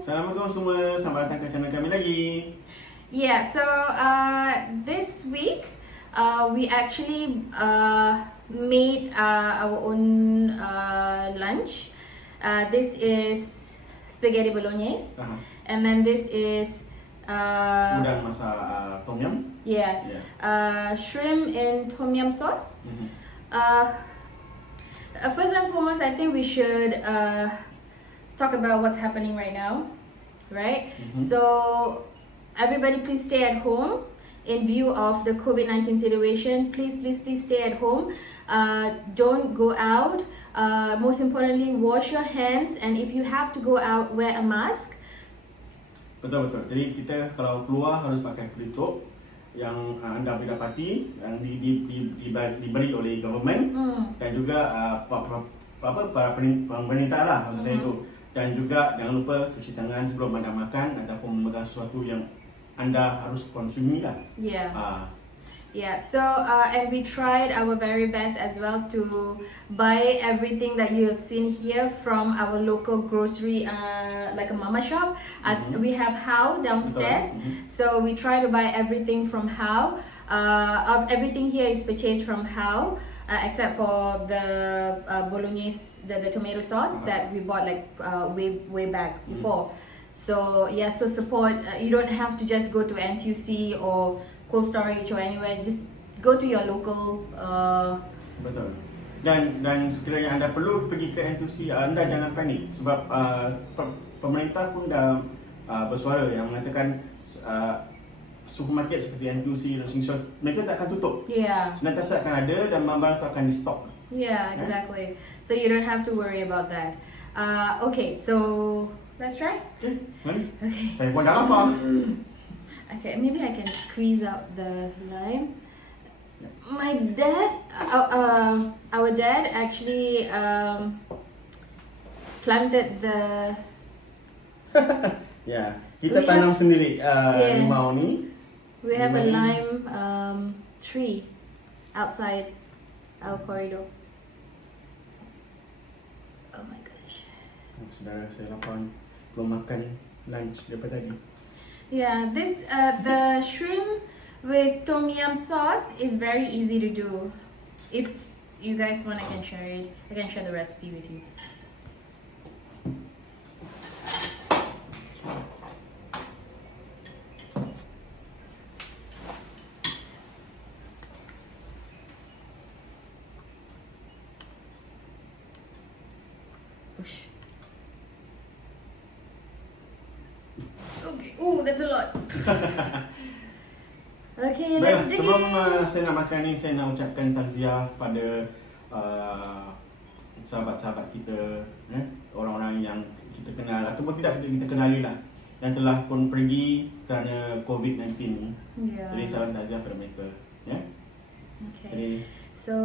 Assalamualaikum semua, selamat datang ke channel kami lagi. Yeah, so this week we actually made our own lunch. This is spaghetti bolognese, and then this is Udang masak tom yum. yeah, shrimp in tom yum sauce. First and foremost, I think we should talk about what's happening right now, right? So everybody please stay at home in view of the COVID-19 situation. Please stay at home. Don't go out. Most importantly, wash your hands, and if you have to go out, wear a mask. Betul. Jadi kita kalau keluar harus pakai pelitup yang anda boleh dapati yang diberi oleh government dan juga para pemerintah lah maksud saya itu. Dan juga jangan lupa cuci tangan sebelum anda makan ataupun memegang sesuatu yang anda harus konsumi lah. Yeah, so and we tried our very best as well to buy everything that you have seen here from our local grocery, like a mama shop. We have How downstairs, so we try to buy everything from How. Everything here is purchased from How, except for the bolognese, the tomato sauce that we bought like way back before. So yeah, so support. You don't have to just go to NTUC or Cold Storage or anywhere. Just go to your local. Betul. Dan sekiranya anda perlu pergi ke NTUC, anda jangan panik sebab pemerintah pun dah bersuara yang mengatakan supermarket seperti NTUC dan Sheng Siong mereka tak akan tutup. Yeah. Senantiasa akan ada dan barang-barang itu akan di stok. Yeah, exactly. So you don't have to worry about that. Okay, so let's try. Okay, mari. Okay. Saya pun dah lapar. Okay, maybe I can squeeze out the lime. My dad, our dad actually planted the. Ya, kita tanam sendiri limau ni. We have a lime tree outside our corridor. Oh my gosh. Saudara saya lapar ni. Belum makan lunch daripada tadi. Yeah, this the shrimp with tom yum sauce is very easy to do. If you guys want, I can share it. I can share the recipe with you. Push. Okay. Oh, that's a lot. Okay, Baiklah, let's dig sebelum in. saya nak makan ni, saya nak ucapkan takziah pada sahabat-sahabat kita, orang-orang yang kita kenal ataupun tidak kita kenali lah, yang telah pun pergi kerana COVID-19 ni. Yeah. Jadi salam takziah pada mereka. Okay. Jadi, So,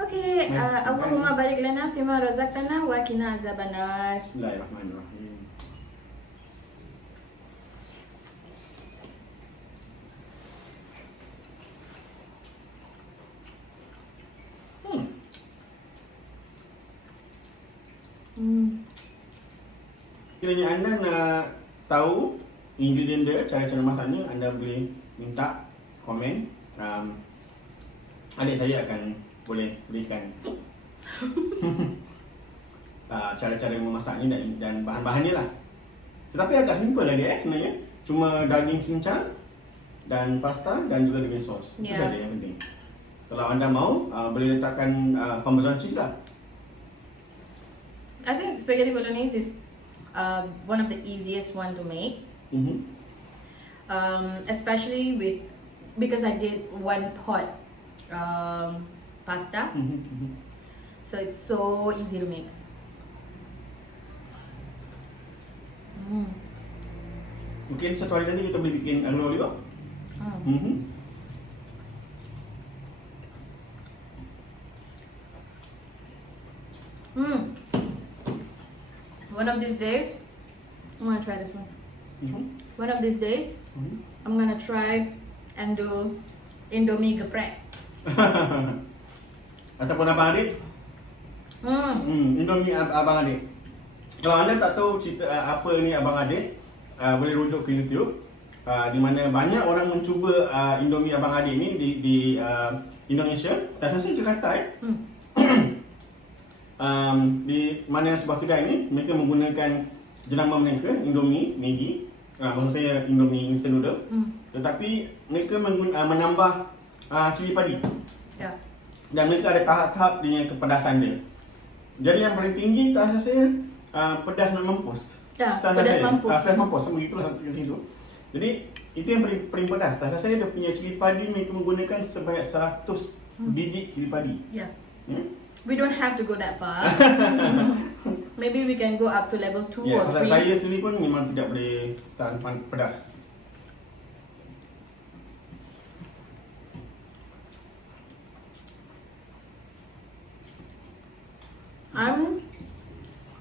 okay. Allahumma barik lana fima razaqtana wa qina azabannar. Bismillahirrahmanirrahim. Kiranya anda nak tahu ingredient dia, cara-cara masaknya, anda boleh minta komen. Adik saya akan boleh berikan cara-cara memasaknya dan bahan-bahannya lah. Tetapi agak simple lah dia sebenarnya. Cuma daging cincang dan pasta dan juga dengan sos. Itu saja yang penting. Kalau anda mau, boleh letakkan parmesan cheese lah. I think spaghetti bolognese is one of the easiest one to make. Especially because I did one pot pasta, so it's so easy to make. Mungkin satu hari nanti kita boleh bikin aglio olio. One of these days, I'm gonna try this one. One of these days, I'm gonna try and do Indomie geprek. Ataupun abang adik? Indomie abang adik. Kalau anda tak tahu cerita apa ni Abang Adik, boleh rujuk ke YouTube. Di mana banyak orang mencuba Indomie Abang Adik ni di Indonesia. Tak rasa Jakarta di mana sebuah kedai ni mereka menggunakan jenama mereka Indomie Maggi, maksud saya Indomie instant noodle, tetapi mereka menambah cili padi. Yeah. Dan mereka ada tahap-tahap dengan kepedasan dia. Jadi yang paling tinggi tak rasa saya pedas dan mampus. Ya, Tak rasa pedas saya. mampus. Pedas mampus, sama gitulah macam itu. Jadi itu yang paling pedas. Tak rasa saya dia punya cili padi mereka menggunakan sebanyak 100 biji cili padi. Yeah. Hmm? We don't have to go that far. Maybe we can go up to level 2 Ya, or pasal 3. saya sendiri pun memang tidak boleh tahan pedas.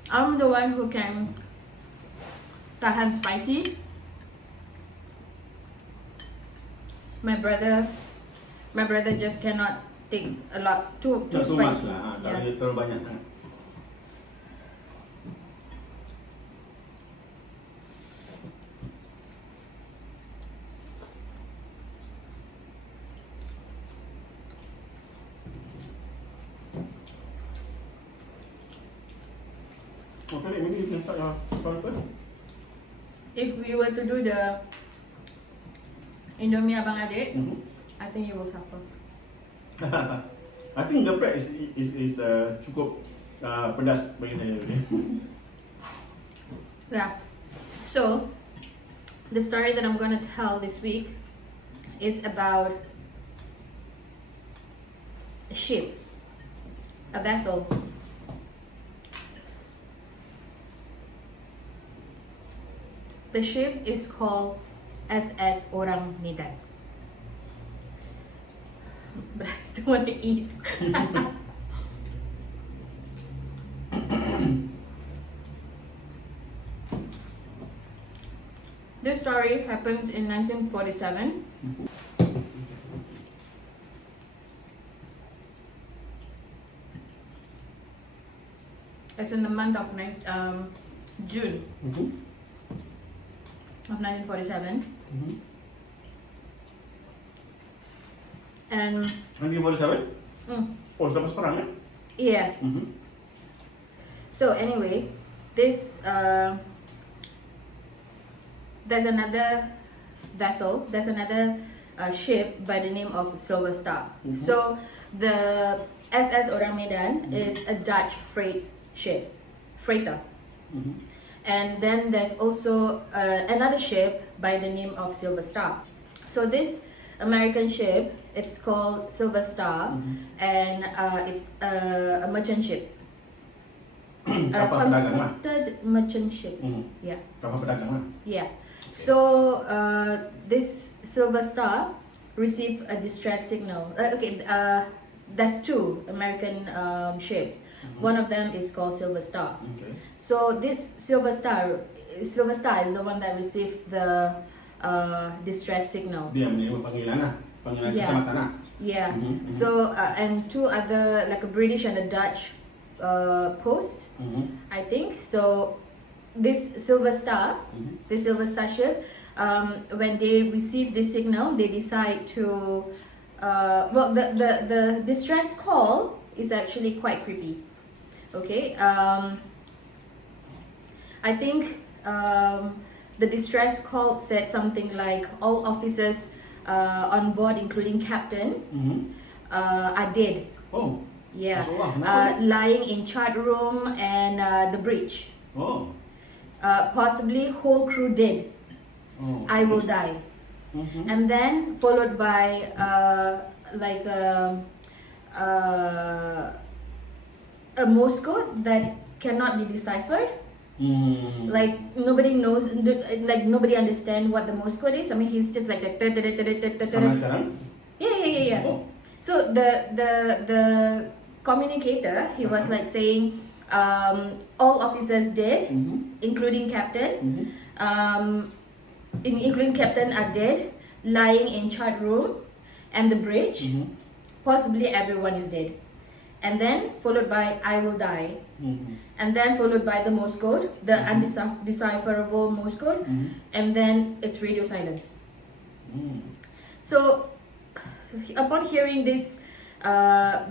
I'm the one who can tahan spicy. My brother just cannot take a lot too Not too much spicy. lah, tak Yeah. boleh terlalu banyak. Okay, maybe you can start your story first. If we were to do the Indomie Abang Adik, I think you will suffer. I think geprek is cukup pedas bagi saya. Yeah. So, the story that I'm going to tell this week is about a ship, a vessel. The ship is called SS Orang Medan. But I still want to eat. This story happens in 1947. It's in the month of June of 1947. And 1947? Oh, sudah lepas perang yeah. So anyway, this there's another vessel, there's another ship by the name of Silver Star. So the SS Orang Medan is a Dutch freighter. And then there's also another ship by the name of Silver Star. So this American ship, it's called Silver Star, and it's a merchant ship. A Kapal pedagang lah. constructed merchant ship. Yeah. Kapal pedagang lah. Yeah. So this Silver Star received a distress signal. There's two American ships. One of them is called Silver Star. Okay. So this Silver Star is the one that received the distress signal. Dia menerima panggilan lah. Panggilan Yeah. kecemasan lah. Yeah. So and two other, like a British and a Dutch post, I think. So this Silver Star ship, when they receive this signal, they decide to the distress call is actually quite creepy. Okay. I think the distress call said something like all officers on board, including captain, are dead. Oh. Yeah. Masya Allah, kenapa? Lying in chart room and the bridge. Oh. Possibly whole crew dead. Oh. I will die. And then followed by a Morse code that cannot be deciphered. Like nobody knows, like nobody understand what the Morse code is. I mean, he's just like Sampai sekarang? Yeah. Oh. So the communicator, he was like saying, all officers dead, including captain. Including captain are dead, lying in chart room and the bridge. Possibly everyone is dead. and then followed by I will die, Mm-hmm. and then followed by the Morse code, the undecipherable Morse code, Mm-hmm. and then it's radio silence. Mm. So, upon hearing this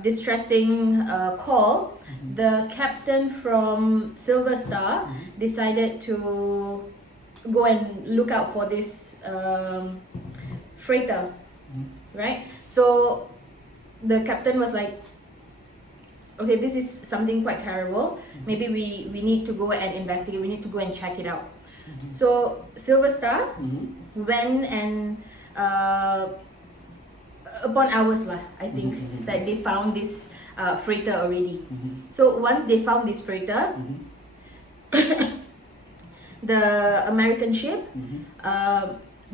distressing call, the captain from Silver Star decided to go and look out for this freighter, right? So, the captain was like, okay, this is something quite terrible. Maybe we need to go and investigate. We need to go and check it out. So Silver Star went and upon hours lah, I think that they found this freighter already. So once they found this freighter, the American ship,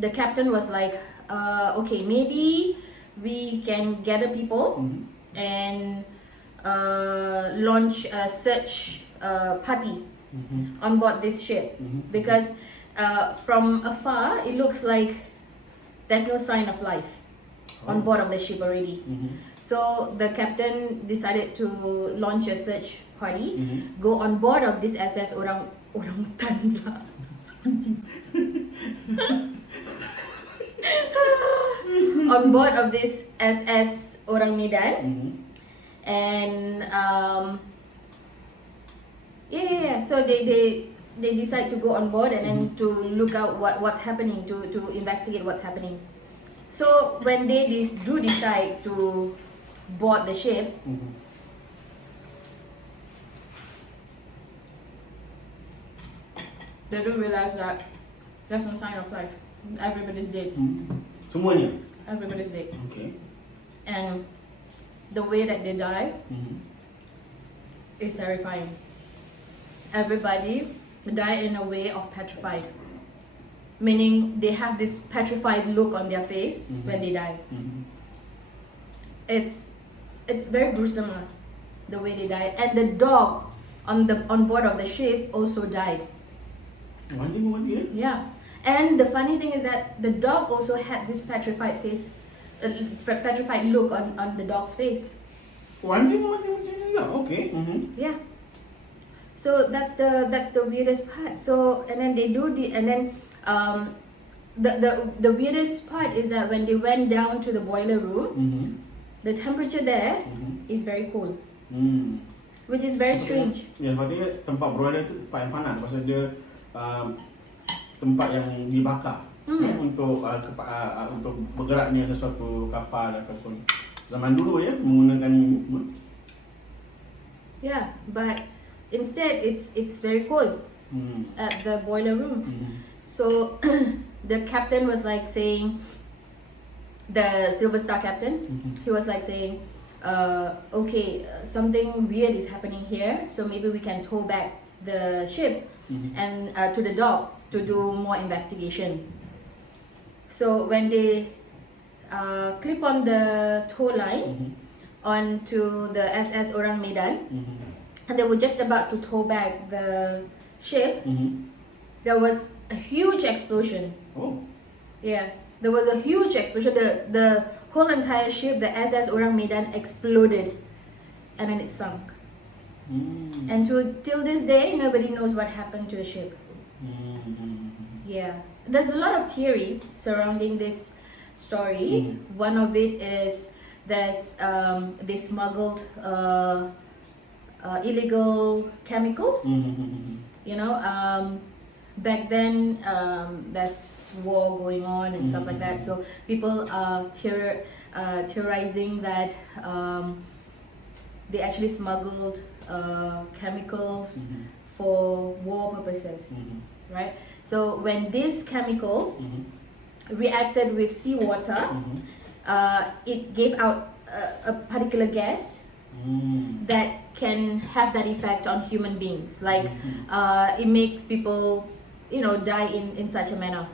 the captain was like, okay, maybe we can gather people and launch a search party on board this ship, because from afar it looks like there's no sign of life on board of the ship already. So the captain decided to launch a search party, go on board of this SS Orangutan pula. On board of this SS Orang Medan, and so they decide to go on board and then to look out what's happening, to investigate what's happening. So when they do decide to board the ship, they do realize that there's no sign of life. Everybody's dead. Semuanya? Everybody's dead. Okay. And the way that they die is terrifying. Everybody die in a way of petrified, meaning they have this petrified look on their face when they die. It's very gruesome, the way they died. And the dog on board of the ship also died. Yeah. And the funny thing is that the dog also had this petrified face, petrified look on the dog's face. Okay. Yeah. So that's the weirdest part. So and then they do the weirdest part is that when they went down to the boiler room, the temperature there is very cold, which is very strange. Ya, sepatutnya tempat broiler tu tempat yang panas, pasal dia tempat yang dibakar untuk untuk bergeraknya sesuatu kapal ataupun zaman dulu ya menggunakan ini. Yeah, but instead it's very cold at the boiler room. So the captain was like saying, the Silver Star captain, he was like saying, okay, something weird is happening here, so maybe we can tow back the ship and to the dock to do more investigation. So when they clip on the tow line onto the SS Orang Medan, and they were just about to tow back the ship, there was a huge explosion. Oh. Yeah, there was a huge explosion. The whole entire ship, the SS Orang Medan, exploded, and then it sunk. And till this day, nobody knows what happened to the ship. Yeah, there's a lot of theories surrounding this story. One of it is they smuggled illegal chemicals. You know, back then there's war going on and stuff like that. So people are theorizing that they actually smuggled chemicals for war purposes, right? So when these chemicals reacted with seawater, it gave out a particular gas that can have that effect on human beings. Like it makes people, die in such a manner.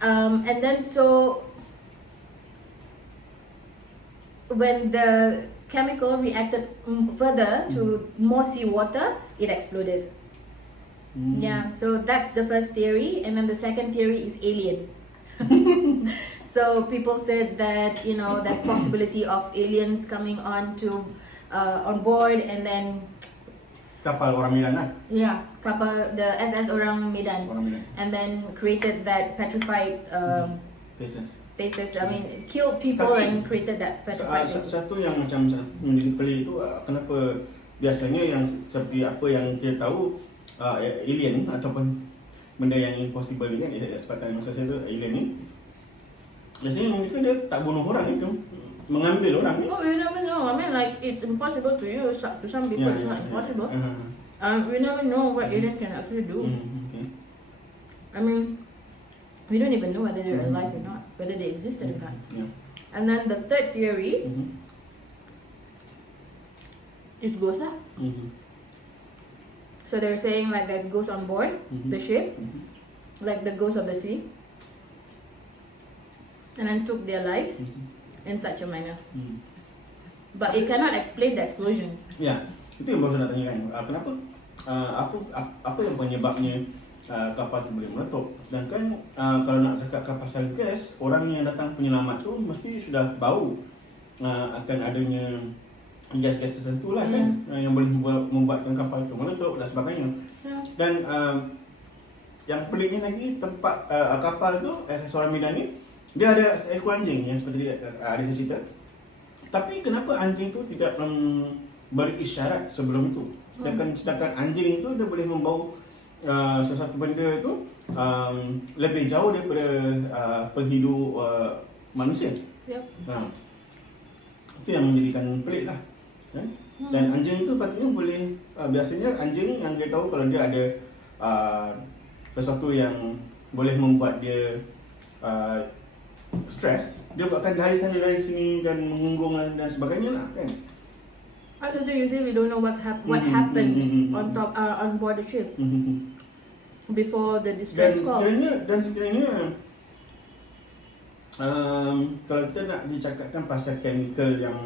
And then so when the chemical reacted further to more seawater, it exploded. Yeah, so that's the first theory, and then the second theory is alien. So people said that there's possibility of aliens coming on board, and then Kapal orang Medan lah. the SS Orang Medan, Orang Medan. and then created that petrified Faces. faces. I mean, killed people Tapi, and created that petrified faces. satu yang macam menjadi pelik tu, kenapa biasanya yang seperti apa yang kita tahu, alien ataupun benda yang impossible ni kan, sepatutnya maksud saya tu alien ni, biasanya mereka dia tak bunuh orang itu, mengambil orang ni. Oh, you never know. I mean, like, it's impossible to you. To some people, it's not impossible. We never know what alien can actually do. Okay. I mean, we don't even know whether they're alive or not, whether they existed or not. Yeah. And then the third theory is ghosts lah. So they're saying like there's ghosts on board the ship, like the ghosts of the sea, and then took their lives in such a manner. But it cannot explain the explosion. Ya, itu yang baru saya nak tanyakan. Kenapa? Apa yang penyebabnya kapal tu boleh meletup? Sedangkan kalau nak cakap pasal gas, orang yang datang penyelamat tu mesti sudah bau akan adanya gas-gas tertentu lah kan, yang boleh membuatkan kapal tu meletup dan sebagainya. Dan yang peliknya lagi, tempat kapal tu, SS Orang Medan ni, dia ada seekor anjing yang seperti ada cerita. Tapi kenapa anjing tu tidak beri isyarat sebelum tu? Sedangkan anjing tu dia boleh membau sesuatu benda tu lebih jauh daripada penghidu manusia. Yep. Itu yang menjadikan pelik lah. Dan anjing tu patutnya boleh, biasanya anjing yang dia tahu kalau dia ada sesuatu yang boleh membuat dia stres, dia akan dari sana dari sini dan mengunggung dan sebagainya lah kan. As you say, we don't know what happened on board the ship before the distress call. Sekiranya kalau kita nak dicakapkan pasal chemical yang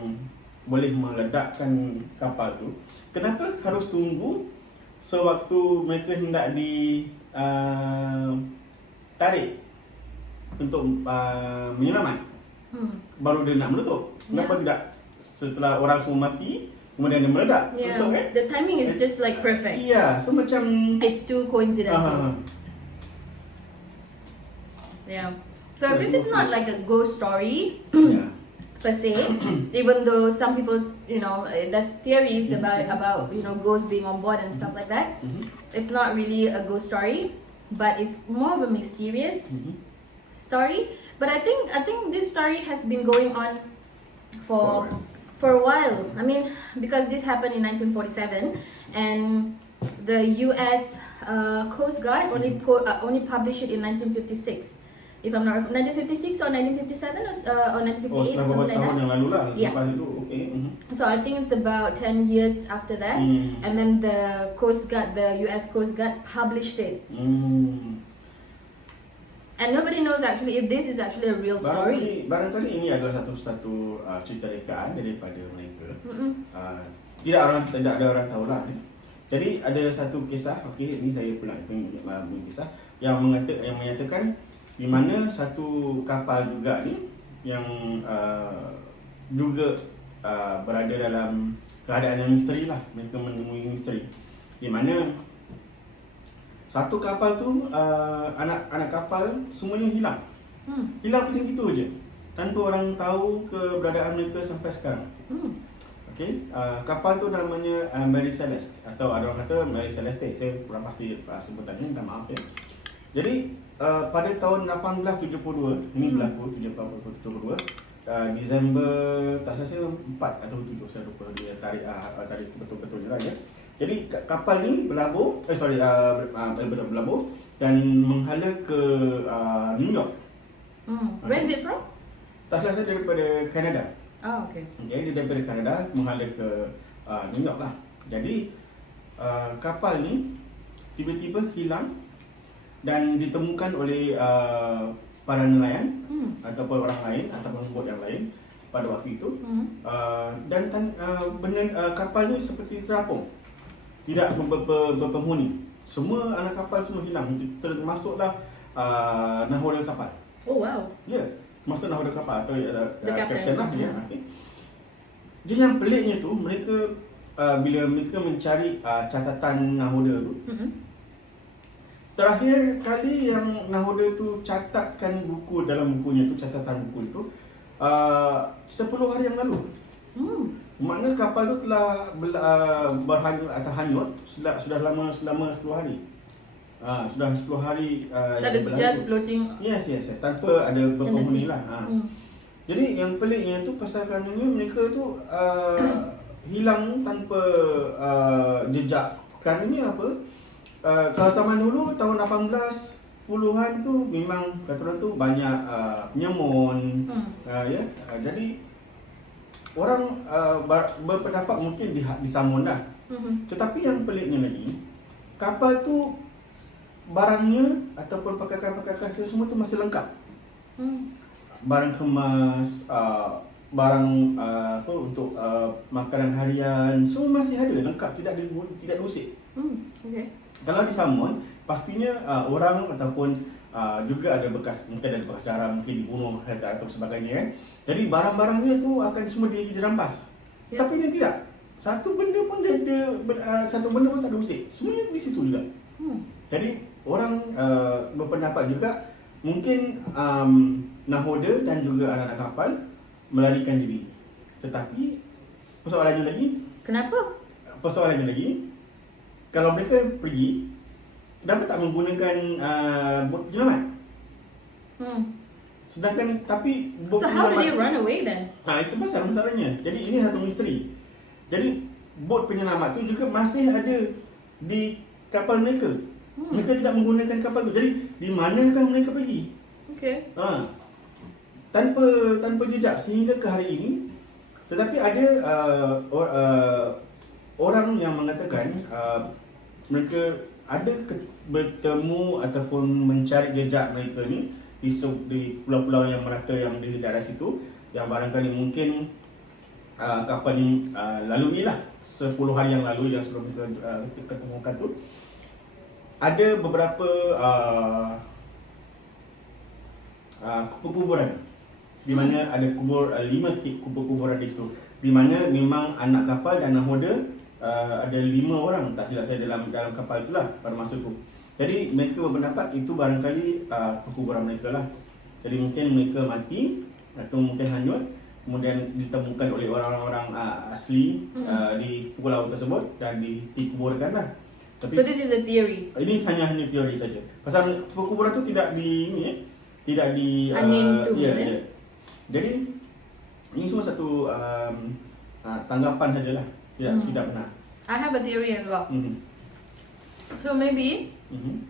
boleh meledakkan kapal tu, kenapa harus tunggu sewaktu mereka hendak tarik untuk menyelamat, baru dia nak meletup? Kenapa tidak setelah orang semua mati kemudian dia meledak? Betul kan? The timing is just like perfect. So macam it's too coincidental. So this is not like a ghost story per se, even though some people, there's theories about ghosts being on board and stuff like that. It's not really a ghost story, but it's more of a mysterious story. But I think this story has been going on for a while. I mean, because this happened in 1947, and the U.S. Coast Guard only published it in 1956. If I'm not 1956 or 1957 or 1958, something like that. Tahun yang lalu lah. Okay. So I think it's about 10 years after that, and then the U.S. Coast Guard published it. And nobody knows actually if this is actually a real story. Barangkali ini adalah satu cerita rekaan daripada mereka. Tidak ada orang tahu lah. Jadi ada satu kisah, ini saya pula punya kisah yang menyatakan di mana satu kapal juga ni yang juga berada dalam keadaan yang misteri lah. Mereka menemui misteri di mana satu kapal tu anak kapal semuanya hilang. Hilang macam gitu je, tanpa orang tahu keberadaan mereka sampai sekarang. Kapal tu namanya Mary Celeste, atau ada orang kata Mary Celeste, saya kurang pasti sebutannya, minta maaf ya. Jadi pada tahun 1872, ini berlaku 1872, Disember, tak saya 4 atau 7, saya lupa dia tarik betul-betulnya lah ya. Jadi kapal ni berlabuh, berlabuh dan menghala ke New York. Where is it from? Tak salah saya daripada Canada. Okay. Dia daripada Canada menghala ke New York lah. Jadi kapal ni tiba-tiba hilang dan ditemukan oleh para nelayan ataupun orang lain ataupun bot yang lain pada waktu itu. Dan kapal ni seperti terapung, tidak berpenghuni. Semua anak kapal semua hilang, termasuklah nahkoda kapal. Oh wow. Ya, masa nahoda kapal atau The captain. captain lah ya. Okay. Jadi yang peliknya tu mereka bila mereka mencari catatan nahoda tu, terakhir kali yang nahoda tu catatkan buku dalam bukunya tu, catatan buku itu 10 hari yang lalu. Makna kapal tu telah berhanyut atau hanyut sudah selama 10 hari. Sudah 10 hari That is just floating. Yes, tanpa ada berpenghuni lah. Jadi yang peliknya tu pasal kerananya mereka tu hilang tanpa jejak. Kerananya apa? Kalau zaman dulu tahun 18 tu memang kata orang tu banyak penyamun, ya. Jadi orang berpendapat mungkin disamun lah. Tetapi yang peliknya lagi, kapal tu barangnya ataupun pakaian-pakaian semua tu masih lengkap. Barang kemas, barang apa untuk makanan harian, semua masih ada lengkap, tidak diusik. Okay. Kalau disamun, pastinya orang ataupun juga ada bekas, mungkin ada bekas darah, mungkin dibunuh atau sebagainya kan. Jadi barang-barangnya tu akan semua dirampas. Tapi ini tidak. Satu benda pun satu benda pun tak ada usik. Semuanya di situ juga. Jadi orang berpendapat juga mungkin nahoda dan juga anak-anak kapal melarikan diri. Tetapi persoalannya lagi, Kenapa? persoalannya lagi, kalau mereka pergi, kenapa tak menggunakan bot penyelamat? Sedangkan tapi bot So how did they penyelamat, run away then? itu pasal masalahnya. Jadi ini satu misteri. Jadi bot penyelamat tu juga masih ada di kapal mereka. Mereka tidak menggunakan kapal tu. Jadi di manakah mereka pergi? Okay. Tanpa jejak sehingga ke hari ini. Tetapi ada orang yang mengatakan mereka ada bertemu ataupun mencari jejak mereka ni di pulau-pulau yang merata yang di daerah situ, yang barangkali mungkin kapal ni lalui lah 10 hari yang lalu yang sebelum kita ketemukan tu. Ada beberapa kubur-kuburan di mana ada 5 kubur-kuburan di situ, di mana memang anak kapal dan nahoda ada 5 orang tak silap saya dalam kapal itulah pada masa itu. Jadi mereka berpendapat itu barangkali perkuburan mereka lah. Jadi mungkin mereka mati atau mungkin hanyut, kemudian ditemukan oleh orang-orang asli di pulau tersebut dan dikuburkan lah. Tapi So this is a theory. ini hanya teori saja. Pasal perkuburan tu tidak tidak di Unnamed tomb, ya, is it? ya. Jadi ini semua satu tanggapan sajalah. Tidak benar. I have a theory as well. Mhm. So maybe Mhm.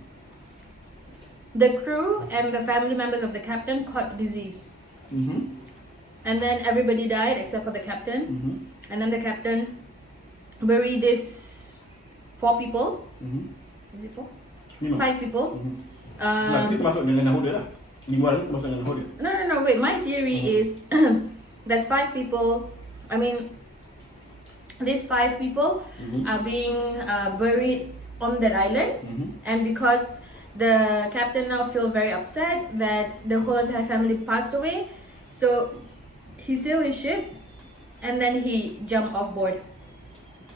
the crew and the family members of the captain caught disease, Mhm. and then everybody died except for the captain. Mhm. And then the captain buried these 4 people. Mhm. Is it 4? Lima. 5 people. Mhm. Nah, ini termasuk dengan nahoda lah. 5 orang itu termasuk dengan nahoda. No. Wait. My theory is there's 5 people. I mean, these 5 people Mhm. are being buried on that island, Mhm. and because the captain now feel very upset that the whole entire family passed away, so he sailed his ship, and then he jumped off board,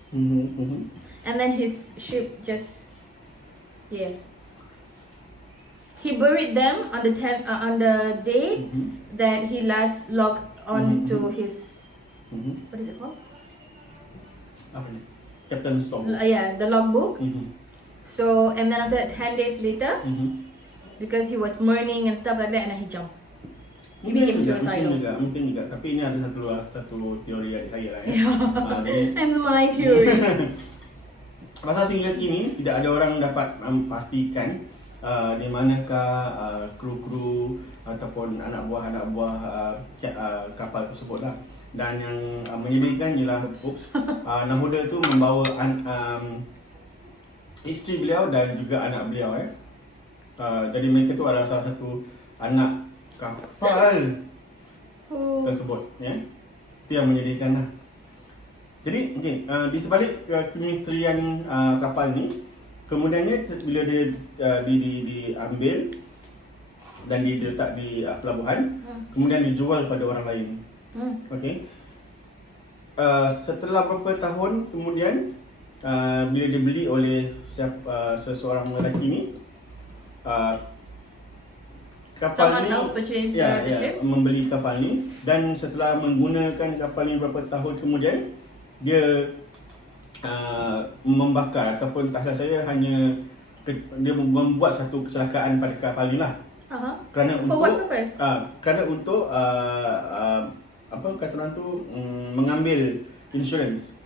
Mhm. Mhm. and then his ship just he buried them on the day Mhm. that he last logged on to Mhm. his Mhm. what is it called? Apa ni? Captain Storm. The logbook. Mhm. So and then after that 10 days later, Mhm. because he was mourning and stuff like that, and then he jumped. He became suicidal. Mungkin juga. Tapi ini ada satu teori dari saya lah ya. Jadi, And my theory. masa sehingga kini tidak ada orang dapat memastikan di manakah kru-kru ataupun anak buah kapal tersebut lah. Dan yang menyedihkan ialah nahoda tu membawa isteri beliau dan juga anak beliau ya. Jadi mereka tu adalah salah satu anak kapal tersebut ya. Itu yang menyedihkan lah. Jadi di sebalik kemisterian kapal ni, kemudiannya bila dia diambil, dan diletak di pelabuhan, kemudian dijual pada orang lain. Okey. Setelah beberapa tahun kemudian, bila dibeli oleh seseorang lelaki ni, kapal Someone ni else purchased the ship? membeli kapal ni, dan setelah menggunakan kapal ni beberapa tahun kemudian, dia membakar ataupun tak salah saya hanya dia membuat satu kecelakaan pada kapal ni lah. Kerana For what purpose? Kerana untuk apa kata orang tu, mengambil insurans,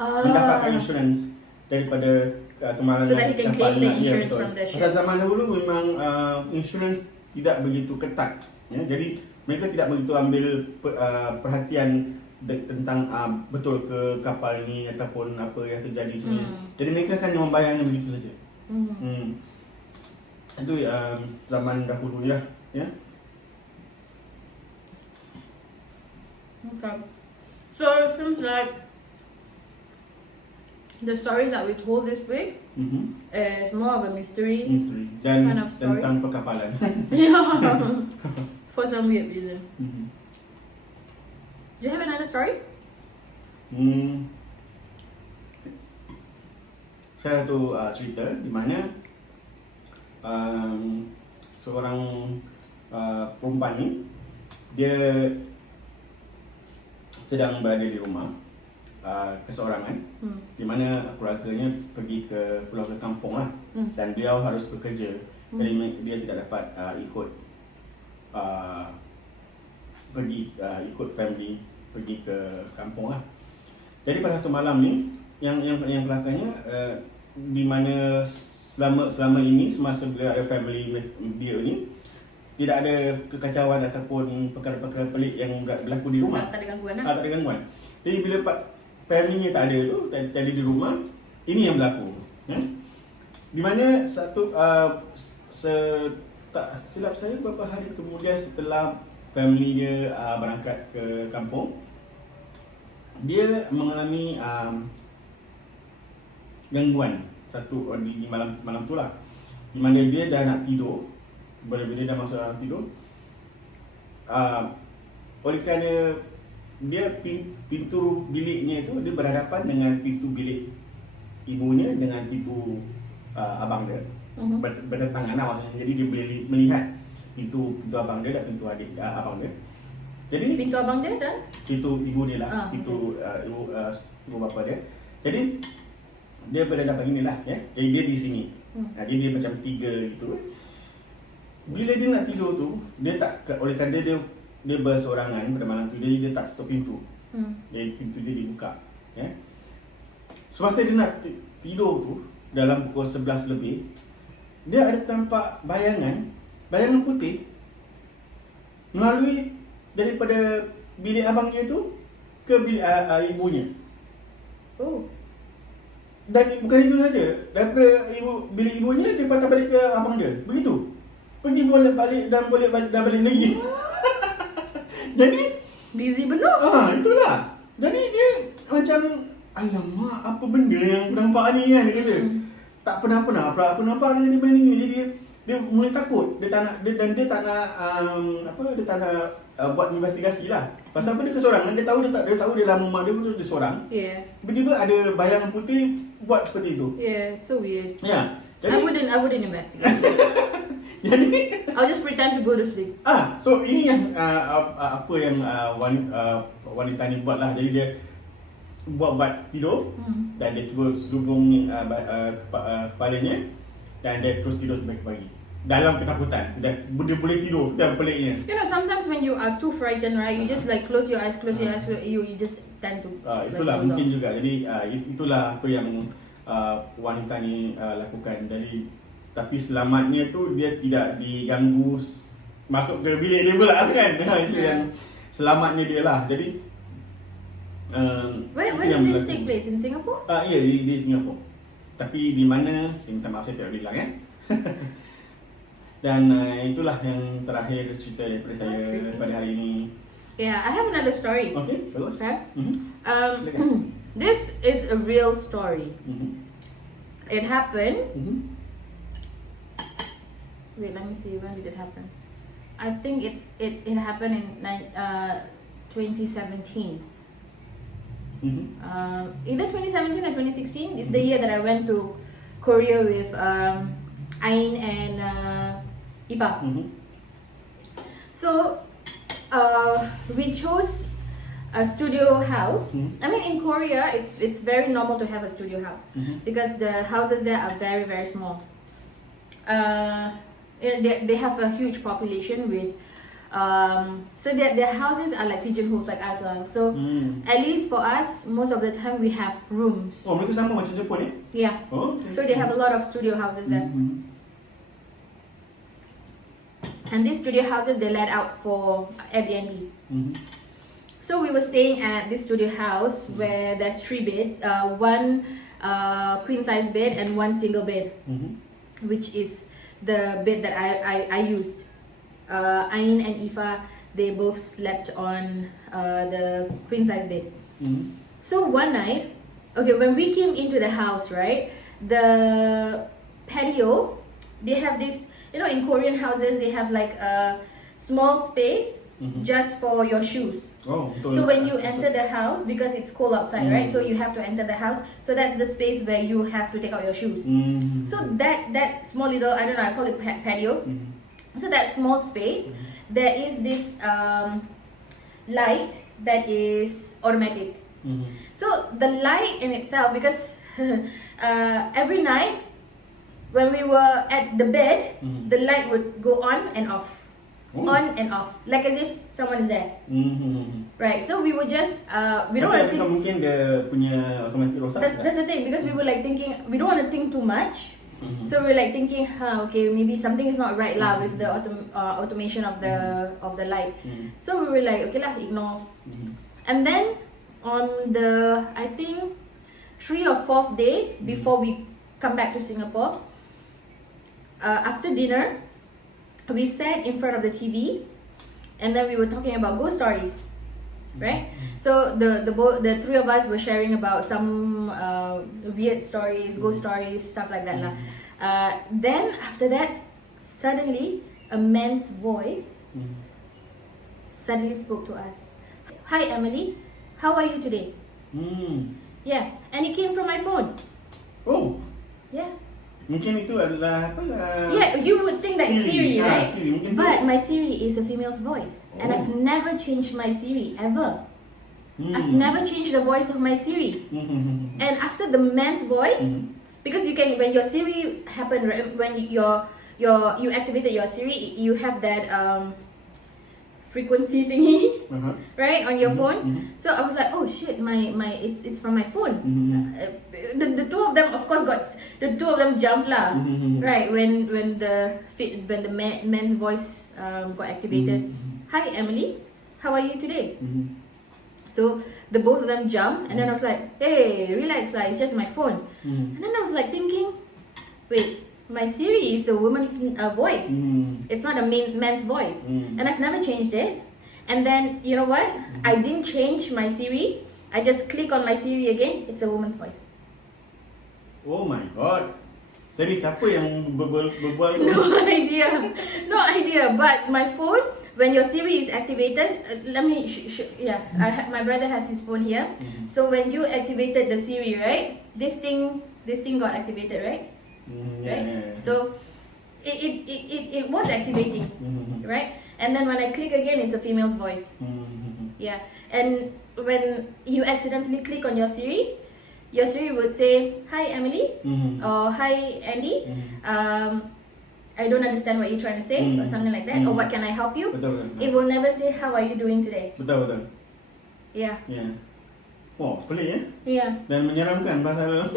mendapatkan insurans daripada kemalangan So that he can kapal claim the ni. insurance Betul. from the ship. Pasal zaman dahulu memang insurans tidak begitu ketat, ya. Jadi mereka tidak begitu ambil perhatian tentang betul ke kapal ni ataupun apa yang terjadi sebenarnya. Jadi mereka akan membayarnya begitu saja. Itu zaman dahulu lah, ya. Okay. So it seems like the stories that we told this week is more of a mystery. Misteri dan Kind of story. tentang perkapalan. Yeah. For some weird reason. Do you have another story? Saya ada tu cerita di mana seorang perempuan ni, dia sedang berada di rumah keseorangan, di mana keluarganya pergi ke pulau ke kampung lah, dan dia harus bekerja, jadi dia tidak dapat ikut ikut family pergi ke kampung lah. Jadi pada satu malam ni, yang kelakarnya, di mana selama ini, semasa dia ada family dia ni, tidak ada kekacauan ataupun perkara-perkara pelik yang berlaku di rumah. Tak ada gangguan lah. Tak ada gangguan. Jadi bila family-nya tak ada tu, tak ada di rumah, ini yang berlaku. Di mana satu tak silap saya beberapa hari kemudian setelah family dia berangkat ke kampung, dia mengalami gangguan satu di malam tu lah, di mana dia dah nak tidur, bila dia dah masuk dalam tidur, oleh kerana dia pintu biliknya itu dia berhadapan dengan pintu bilik ibunya dengan pintu abang dia, bertentangan lah maksudnya. Jadi dia boleh melihat pintu abang dia dan pintu adik abang dia. Jadi Pintu abang dia dan? pintu ibu dia lah, pintu ibu bapa dia. Jadi dia berhadapan inilah, ya. Jadi dia di sini. Jadi dia macam tiga gitu. Bila dia nak tidur tu, dia tak, oleh kerana dia berseorangan pada malam tu, dia tak tutup pintu. Jadi pintu dia dibuka, ya. Semasa dia nak tidur tu, dalam pukul 11 lebih, dia ada nampak bayangan putih melalui daripada bilik abangnya tu ke bilik ibunya. Oh. Dan bukan itu saja, daripada bilik ibunya dia patah balik ke abang dia. Begitu. Pergi boleh balik dan boleh balik lagi. Jadi busy benar. Itulah. Jadi dia macam, alamak, apa benda yang aku nampak ni kan, dia kata. Tak pernah apa nampak dia benda ni. Jadi dia mula takut. Dia tak nak buat investigasi lah. Pasal apa, dia kesorangan, dia tahu dia dalam rumah dia betul dia seorang. Yeah. Tiba-tiba ada bayangan putih buat seperti itu. Yeah, it's so weird. Ya. Jadi, I wouldn't investigate. jadi I'll just pretend to go to sleep. so ini yang apa yang wanita ni buat lah. Jadi dia buat tidur dan dia cuba selubung kepalanya dan dia terus tidur sampai pagi dalam ketakutan. Dia boleh tidur, dan peliknya. You know, sometimes when you are too frightened, right, you just like close your eyes, you just tend to itulah like, mungkin juga. Jadi itulah apa yang wanita ni lakukan. Jadi tapi selamatnya tu dia tidak diganggu masuk ke bilik dia pula kan. Itu yang selamatnya dia lah. Jadi Where does this take place? In Singapore? Ya, di Singapura. Tapi di mana, saya minta maaf, saya tidak bilang ya. Dan itulah yang terakhir cerita daripada saya pada hari ini. Yeah, I have another story. Okay, bagus. Okay. Silakan. This is a real story. It happened. Wait, let me see, when did it happen? I think it happened in 2017. Either 2017 or 2016 is the year that I went to Korea with Ain and Iva. So we chose a studio house. I mean, in Korea, it's very normal to have a studio house because the houses there are very, very small. They have a huge population with so their houses are like pigeonholes like us lah. So at least for us, most of the time we have rooms. Oh, mereka sama macam Jepun Yeah. Oh, okay. So they have a lot of studio houses there. And these studio houses they let out for Airbnb. So we were staying at this studio house where there's 3 beds, 1 queen size bed and 1 single bed, which is the bed that I used. Ain and Ifa, they both slept on the queen size bed. So one night, okay, when we came into the house, right, the patio, they have this, you know, in Korean houses, they have like a small space just for your shoes. Oh, betul. So when you enter the house, because it's cold outside, right? So you have to enter the house. So that's the space where you have to take out your shoes. So that small little, I don't know, I call it patio. So that small space, there is this light that is automatic. So the light in itself, because every night when we were at the bed, the light would go on and off. On and off, like as if someone is there. Right, so we were just we don't want to think. Mungkin dia punya automatic rosak. That's the thing, because we were like thinking we don't want to think too much. So we were like thinking, okay, maybe something is not right lah with the automation of the light. So we were like, okay lah, ignore. And then on the, I think 3rd or 4th day before we come back to Singapore, after dinner, we sat in front of the TV, and then we were talking about ghost stories, right? So the 3 of us were sharing about some weird stories, ghost stories, stuff like that lah. Then after that, suddenly a man's voice suddenly spoke to us. Hi Emily, how are you today? Yeah, and it came from my phone. Oh. Yeah. Mungkin itu adalah apa? Yeah, you would think that Siri, right? Siri, but my Siri is a female's voice, and I've never changed my Siri ever. I've never changed the voice of my Siri. And after the man's voice, because you can, when your Siri happened, when you activated your Siri, you have that frequency thingy, right, on your phone. So I was like, oh shit, it's from my phone. The 2 of them, of course, the 2 of them jumped lah, right, when the man's voice got activated. Hi Emily, how are you today? So the both of them jumped, and then I was like, hey, relax lah, it's just my phone. And then I was like thinking, wait, my Siri is a woman's voice. It's not a man's voice. And I've never changed it. And then, you know what? I didn't change my Siri. I just click on my Siri again. It's a woman's voice. Oh my god. Jadi siapa yang berbual tu? No idea. But my phone, when your Siri is activated, let me, my brother has his phone here. So when you activated the Siri, right? This thing got activated, right? Right? So it was activating, right? And then when I click again, it's a female's voice. Yeah. And when you accidentally click on your Siri would say, hi Emily, or hi Andy, I don't understand what you're trying to say, or something like that, or what can I help you? Betul. It will never say, how are you doing today? Betul. Yeah. Oh, pelik ya? Yeah. Dan menyeramkan pasal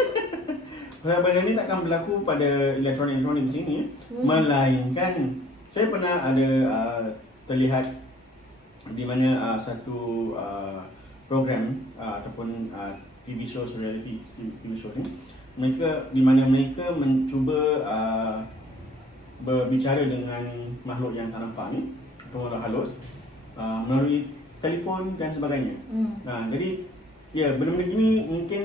benda ni takkan berlaku pada elektronik di sini, melainkan saya pernah ada terlihat di mana satu program ataupun TV show, reality TV show ni, di mana mereka mencuba berbicara dengan makhluk yang tak nampak ni, atau makhluk halus, melalui telefon dan sebagainya. Jadi benda-benda gini mungkin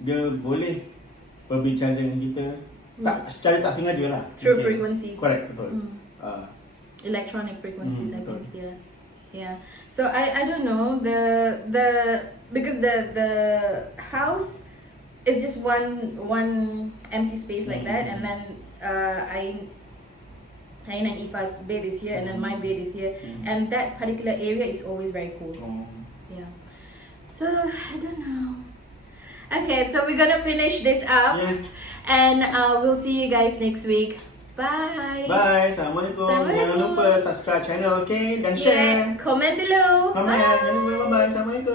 dia boleh berbicara dengan kita tak secara tak sengaja lah. Through frequencies. Correct, betul. electronic frequencies. I betul. think. Yeah. So I don't know because the house is just one empty space like that, and then Ain and Ifa's bed is here, and then my bed is here, and that particular area is always very cool. Oh. Yeah. So I don't know. Okay, so we're gonna finish this up, Yeah. and we'll see you guys next week. Bye. Bye. Assalamualaikum. Assalamualaikum. Jangan lupa subscribe channel, okay? Dan Yeah, share. comment below. Komen. Bye. Jangan lupa. Bye-bye. Assalamualaikum.